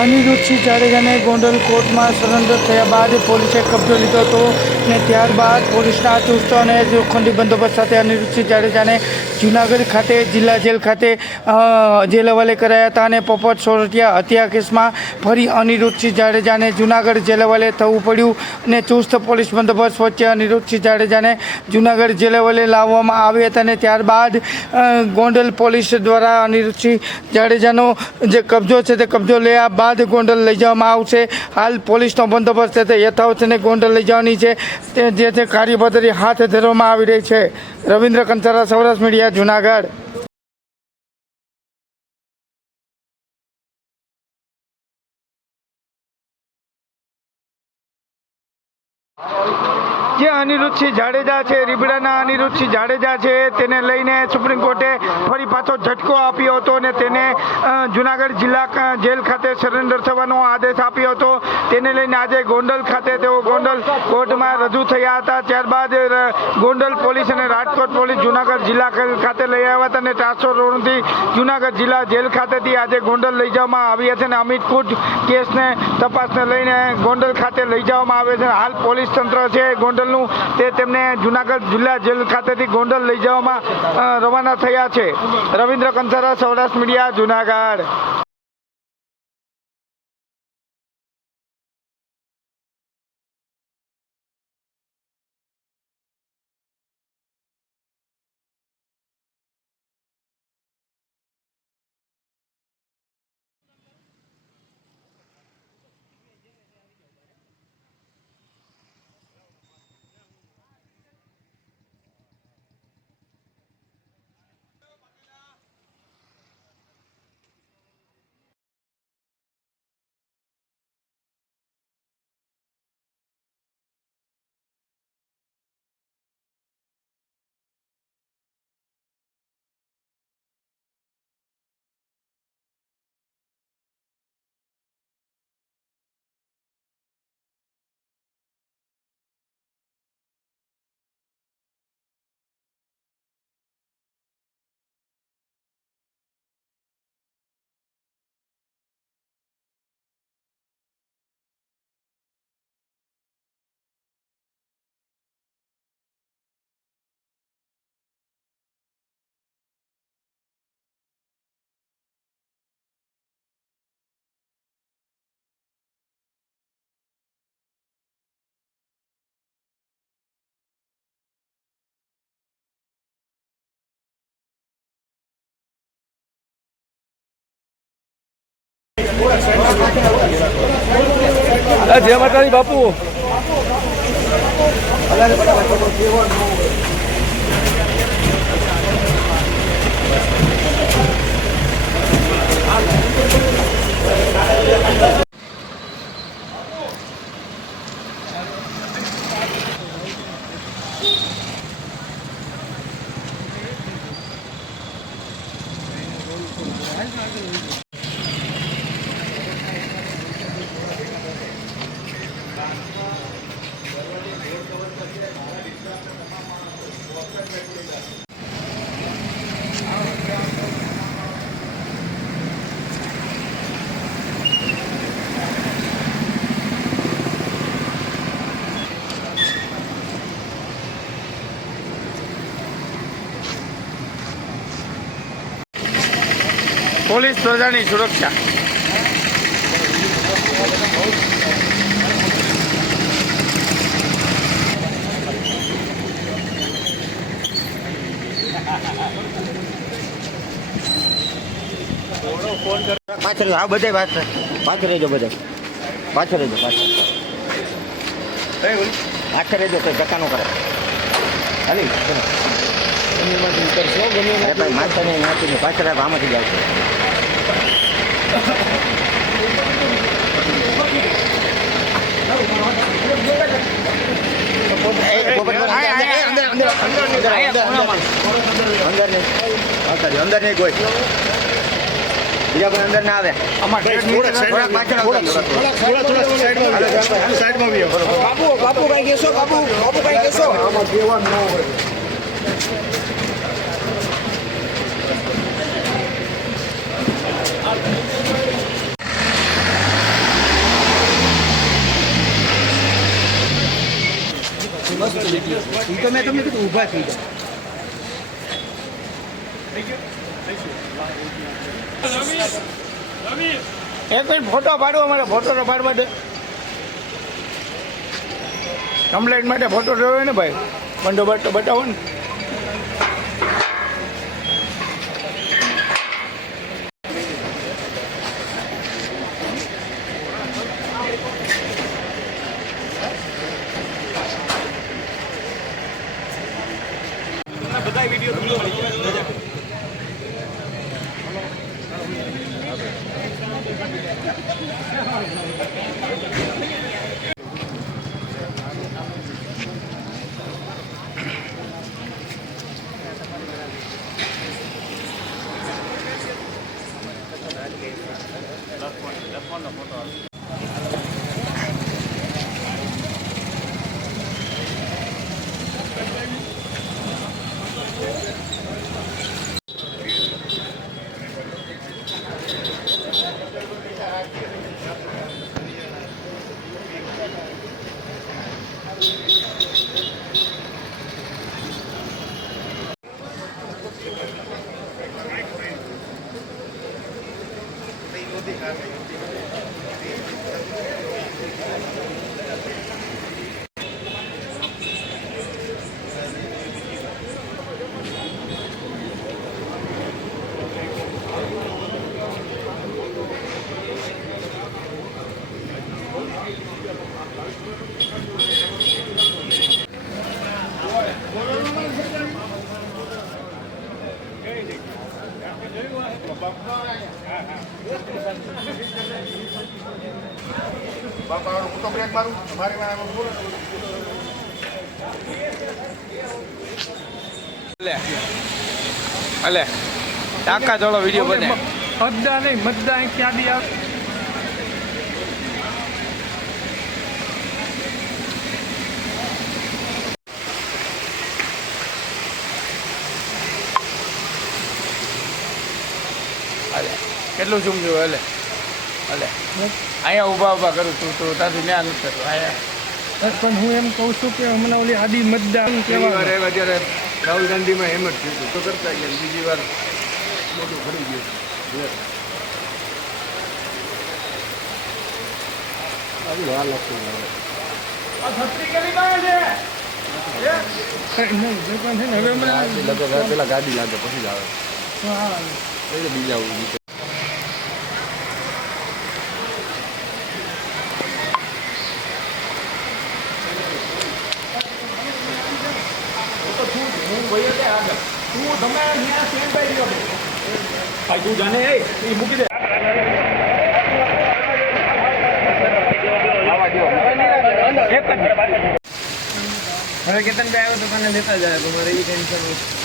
અનિરુદ્ધસિંહ જાડેજાને ગોંડલ કોર્ટમાં સરેન્ડર થયા બાદ પોલીસે કબજો લીધો હતો અને ત્યારબાદ પોલીસના ચુસ્ત અને લોખંડી બંદોબસ્ત સાથે અનિરુદ્ધસિંહ જાડેજાને જૂનાગઢ ખાતે જિલ્લા જેલ ખાતે જેલ હવાલે કરાયા હતા અને પોપટ સોરઠિયા હત્યા કેસમાં ફરી અનિરુદ્ધસિંહ જાડેજાને જૂનાગઢ જેલ હવાલે થવું પડ્યું અને ચુસ્ત પોલીસ બંદોબસ્ત વચ્ચે અનિરુદ્ધસિંહ જાડેજાને જૂનાગઢ જેલ હવાલે લાવવામાં આવ્યા હતા અને ત્યારબાદ ગોંડલ પોલીસ દ્વારા અનિરુદ્ધસિંહ જાડેજાનો જે કબજો છે તે કબજો લેવા બાદ ગોંડલ લઈ જવામાં આવશે। હાલ પોલીસનો બંદોબસ્ત યથાવત અને ગોંડલ લઈ જવાની છે જે તે કાર્યપદ્ધતિ હાથ ધરવામાં આવી રહી છે। રવિન્દ્ર કંસારા, સૌરાષ્ટ્ર મીડિયા, જૂનાગઢ। જે અનિરુદ્ધસિંહ જાડેજા છે, રીબડાના અનિરુદ્ધસિંહ જાડેજા છે, તેને લઈને સુપ્રીમ કોર્ટે ફરી પાછો ઝટકો આપ્યો હતો અને તેને જૂનાગઢ જિલ્લા જેલ ખાતે સરેન્ડર થવાનો આદેશ આપ્યો હતો। તેને લઈને આજે ગોંડલ ખાતે તેઓ ગોંડલ કોર્ટમાં રજૂ થયા હતા। ત્યારબાદ ગોંડલ પોલીસ અને રાજકોટ પોલીસ જૂનાગઢ જિલ્લા ખાતે લઈ આવ્યા હતા અને 400 રોડથી જૂનાગઢ જિલ્લા જેલ ખાતેથી આજે ગોંડલ લઈ જવામાં આવ્યા છે અને અમિત કુટ કેસને તપાસને લઈને ગોંડલ ખાતે લઈ જવામાં આવે છે। હાલ પોલીસ તંત્ર છે ગોંડલનું તે તેમને જૂનાગઢ જિલ્લા જેલ ખાતેથી ગોંડલ લઈ જવામાં રવાના થયા છે। રવિન્દ્ર કંસારા, સૌરાષ્ટ્ર મીડિયા, જૂનાગઢ। જય માતાજી બાપુ। પોલીસ પ્રજાની સુરક્ષા। પાછળ આ બધા પાછળ રહેજો, બધા પાછળ રહેજો, પાછળ રહેજો, કોઈ ધક્કા ન કરે। હાલી ભાઈ માથા ને નાખીને પાછળ આમાંથી જ આવશે। અંદર નહીં કોઈ બીજા કોઈ અંદર ના આવે। બાપુ કઈ કહેશો? બાપુ કઈ કહેશો? એ તો મેં તમને કીધું ઊભા થઈ જાય. એક મિનિટ ફોટો પાડો, અમારે ફોટો તો પાડવા દે. કમ્પ્લેન્ટ માટે ફોટો જોયો ને ભાઈ, બંદોબસ્ત તો બતાવો ને. બધા વિડીયો તમને મળી જાય. બાપા હું તો બ્રેક મારું મારી વાળા બોલો. અલે ટાકા ચોળો વિડીયો બને. મતદાન નહીં, મતદાન ક્યાં દી આવે? અલે કેટલું ઝૂમ જોયું? અલે અલે અહીંયા ઊભા કરું તું તો તારું જ્ઞાન નથી થતું. અહીંયા પણ હું એમ કહું છું કે હમણાં ઓલી આદિ મતદાન પહેલી વાર કહેવાય. આવ્યા ત્યારે રાહુલ ગાંધીમાં એમ જ થયું હતું તો કરતા ગયા. બીજી વાર બધું ફરી ગયું. નહીં, જે પણ છે ને હવે હમણાં પેલા ગાડી લાગે પછી જ આવે. હા. બીજા તું જાને એ મૂકી દે. હવે કેતનભાઈ આવ્યો તો તને લેતા જાય, તમારે એ ટેન્શન